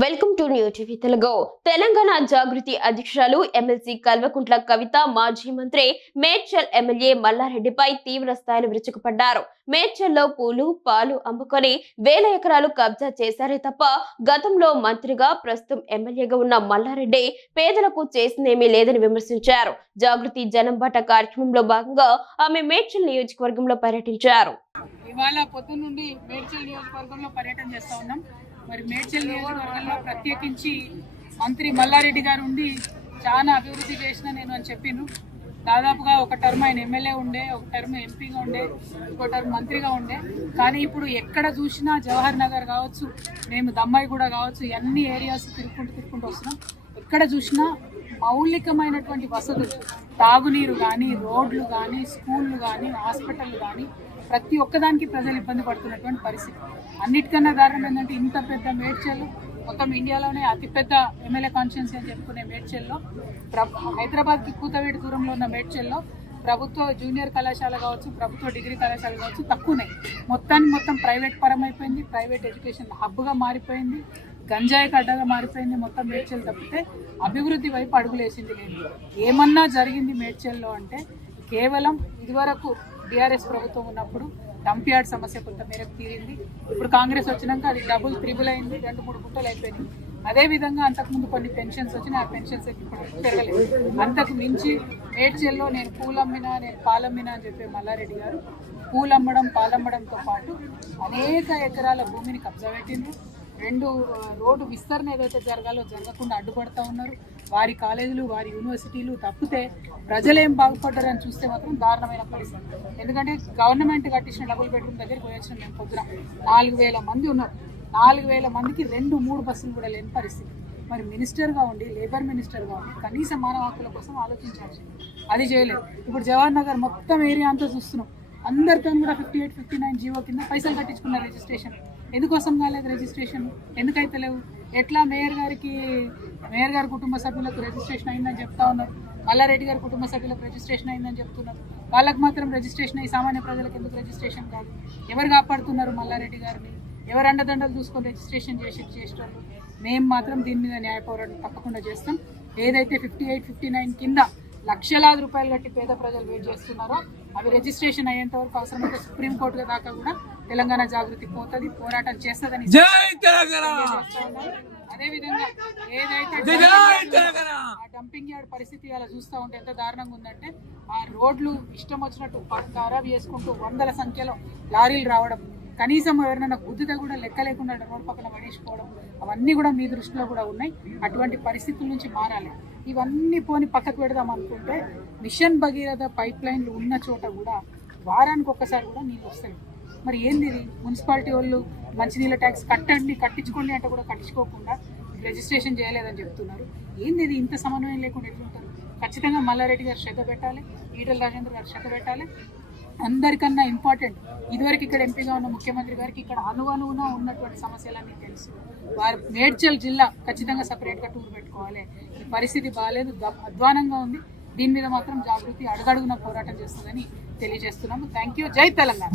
Welcome to new TV Telugu. Telangana Jagruthi అధ్యక్షురాలు MLC Kalvakuntla Kavitha మాజీ మంత్రి మేడ్చల్ ఎమ్మెల్యే మల్లారెడ్డిపై తీవ్ర స్థాయిలో విరుచుకుపడ్డారు. మేడ్చల్లో పూలు పాలు అమ్ముకొని వేల ఎకరాలు కబ్జా చేశారే తప్ప గతంలో మంత్రిగా ప్రస్తుతం ఎమ్మెల్యేగా ఉన్న మల్లారెడ్డి పేదలకు చేసిందేమీ లేదని విమర్శించారు. జాగృతి జనంబాట కార్యక్రమంలో భాగంగా ఆమె మేడ్చల్ నియోజకవర్గంలో పర్యటించారు. ఇవాళ పొద్దు నుండి మేడ్చల్ నియోజకవర్గంలో పర్యటన చేస్తా ఉన్నాం. మరి మేడ్చల్ నియోజకవర్గంలో ప్రత్యేకించి మంత్రి మల్లారెడ్డి గారు ఉండి చాలా అభివృద్ధి చేసిన నేను అని చెప్పిను. దాదాపుగా ఒక టర్మ్ ఆయన ఎమ్మెల్యే ఉండే, ఒక టర్మ్ ఎంపీగా ఉండే, ఒక టర్మ్ మంత్రిగా ఉండే. కానీ ఇప్పుడు ఎక్కడ చూసినా జవహర్ నగర్ కావచ్చు, మేము దమ్మాయి కూడా కావచ్చు, అన్ని ఏరియాస్ తిరుక్కుంటూ వస్తున్నాం. ఎక్కడ చూసినా మౌలికమైనటువంటి వసతులు, తాగునీరు కానీ, రోడ్లు కానీ, స్కూళ్ళు కానీ, హాస్పిటళ్ళు కానీ ప్రతి ఒక్కదానికి ప్రజలు ఇబ్బంది పడుతున్నటువంటి పరిస్థితి. అన్నిటికన్నా దారుణం ఏంటంటే ఇంత పెద్ద మేడ్చల్, మొత్తం ఇండియాలోనే అతిపెద్ద ఎమ్మెల్యే కాన్స్టిట్యున్సీ అని చెప్పుకునే మేడ్చల్లో, హైదరాబాద్కి కూతవేడి దూరంలో ఉన్న మేడ్చల్లో ప్రభుత్వ జూనియర్ కళాశాల కావచ్చు, ప్రభుత్వ డిగ్రీ కళాశాల కావచ్చు తక్కువనే. మొత్తం ప్రైవేట్ పరం అయిపోయింది. ప్రైవేట్ ఎడ్యుకేషన్ హబ్గా మారిపోయింది. గంజాయి గడ్డగా మారిపోయింది. మొత్తం మేడ్చల్ తప్పితే అభివృద్ధి వైపు అడుగులేసింది లేదు. ఏమన్నా జరిగింది మేడ్చల్లో అంటే కేవలం ఇదివరకు టీఆర్ఎస్ ప్రభుత్వం ఉన్నప్పుడు డంప్ యార్డ్ సమస్య కొంత మేరకు తీరింది. ఇప్పుడు కాంగ్రెస్ వచ్చినాక అది డబుల్ త్రిబుల్ అయింది, 2-3 గుంటలు అయిపోయింది. అదేవిధంగా అంతకుముందు కొన్ని పెన్షన్స్ వచ్చినాయి, ఆ పెన్షన్స్ ఇప్పుడు పెరగలేదు. అంతకు మించి మేడ్చల్లో నేను పూలమ్మినా, నేను పాలమ్మినా అని చెప్పే మల్లారెడ్డి గారు పూలమ్మడం పాలమ్మడంతో పాటు అనేక ఎకరాల భూమిని కబ్జా పెట్టిండ్రు. 2 రోడ్డు విస్తరణ ఏదైతే జరగాలో జరగకుండా అడ్డుపడతా ఉన్నారు. వారి కాలేజీలు, వారి యూనివర్సిటీలు తప్పితే ప్రజలేం బాగుపడ్డారని చూస్తే మాత్రం దారుణమైన పరిస్థితి. ఎందుకంటే గవర్నమెంట్ కట్టించిన డబుల్ బెడ్రూమ్ దగ్గరికి పోయొచ్చిన మేము పొద్దున 4,000 మంది ఉన్నారు. 4,000 మందికి 2-3 బస్సులు కూడా లేని పరిస్థితి. మరి మినిస్టర్గా ఉండి, లేబర్ మినిస్టర్గా ఉండి కనీస మానవ హక్కుల కోసం ఆలోచించాల్సింది, అది చేయలేదు. ఇప్పుడు జవహర్ నగర్ మొత్తం ఏరియా అంతా చూస్తున్నాం. అందరితో కూడా 58, 59 జీవో కింద పైసలు కట్టించుకున్న రిజిస్ట్రేషన్. ఎందుకోసం కాలేదు రిజిస్ట్రేషన్? ఎందుకైతే లేవు? ఎట్లా మేయర్ గారి కుటుంబ సభ్యులకు రిజిస్ట్రేషన్ అయిందని చెప్తా ఉన్నారు, మల్లారెడ్డి గారి కుటుంబ సభ్యులకు రిజిస్ట్రేషన్ అయిందని చెప్తున్నారు. వాళ్ళకు మాత్రం రిజిస్ట్రేషన్ అయ్యి సామాన్య ప్రజలకు ఎందుకు రిజిస్ట్రేషన్ కాదు? ఎవరు కాపాడుతున్నారు మల్లారెడ్డి గారిని? ఎవరు అండదండలు చూసుకొని రిజిస్ట్రేషన్ చేసేటోళ్ళు? మేము మాత్రం దీని మీద న్యాయ పోరాటం తప్పకుండా చేస్తాం. ఏదైతే 58, 59 కింద లక్షలాది రూపాయలు కట్టి పేద ప్రజలు వెయిట్ చేస్తున్నారో అవి రిజిస్ట్రేషన్ అయ్యేంత వరకు అవసరమైతే సుప్రీంకోర్టు దాకా కూడా తెలంగాణ జాగృతి పోతుంది, పోరాటం చేస్తుందని. అదేవిధంగా ఏదైతే ఆ డంపింగ్ యార్డ్ పరిస్థితి అలా చూస్తూ ఉంటే ఎంత దారుణంగా ఉందంటే, ఆ రోడ్లు ఇష్టం వచ్చినట్టు ఖరాబ్ చేసుకుంటూ 100ల సంఖ్యలో లారీలు రావడం, కనీసం ఎవరైనా గుద్దితే కూడా లెక్క లేకుండా రోడ్ పక్కన పడేసుకోవడం, అవన్నీ కూడా మీ దృష్టిలో కూడా ఉన్నాయి. అటువంటి పరిస్థితుల నుంచి మారాలి. ఇవన్నీ పోని పక్కకు పెడదాం అనుకుంటే మిషన్ భగీరథ పైప్ లైన్లు ఉన్న చోట కూడా వారానికి ఒక్కసారి కూడా నీళ్ళు వస్తాయి. మరి ఏంది ఇది? మున్సిపాలిటీ వాళ్ళు మంచినీళ్ళ ట్యాక్స్ కట్టించుకోండి అంటే కూడా కట్టించుకోకుండా రిజిస్ట్రేషన్ చేయలేదని చెప్తున్నారు. ఏంది ఇది? ఇంత సమన్వయం లేకుండా ఎట్లుంటారు? ఖచ్చితంగా మల్లారెడ్డి గారు శ్రద్ధ పెట్టాలి, ఈటల రాజేంద్ర గారు శ్రద్ధ పెట్టాలి. అందరికన్నా ఇంపార్టెంట్, ఇదివరకు ఇక్కడ ఎంపీగా ఉన్న ముఖ్యమంత్రి గారికి ఇక్కడ అణువణువున ఉన్నటువంటి సమస్యలన్నీ తెలుసు. వారు మేడ్చల్ జిల్లా ఖచ్చితంగా సపరేట్గా టూర్ పెట్టుకోవాలి. ఈ పరిస్థితి బాగాలేదు, అధ్వానంగా ఉంది. దీని మీద మాత్రం జాగృతి అడుగడుగున పోరాటం చేస్తుందని తెలియజేస్తున్నాము. Thank you. జై తెలంగాణ.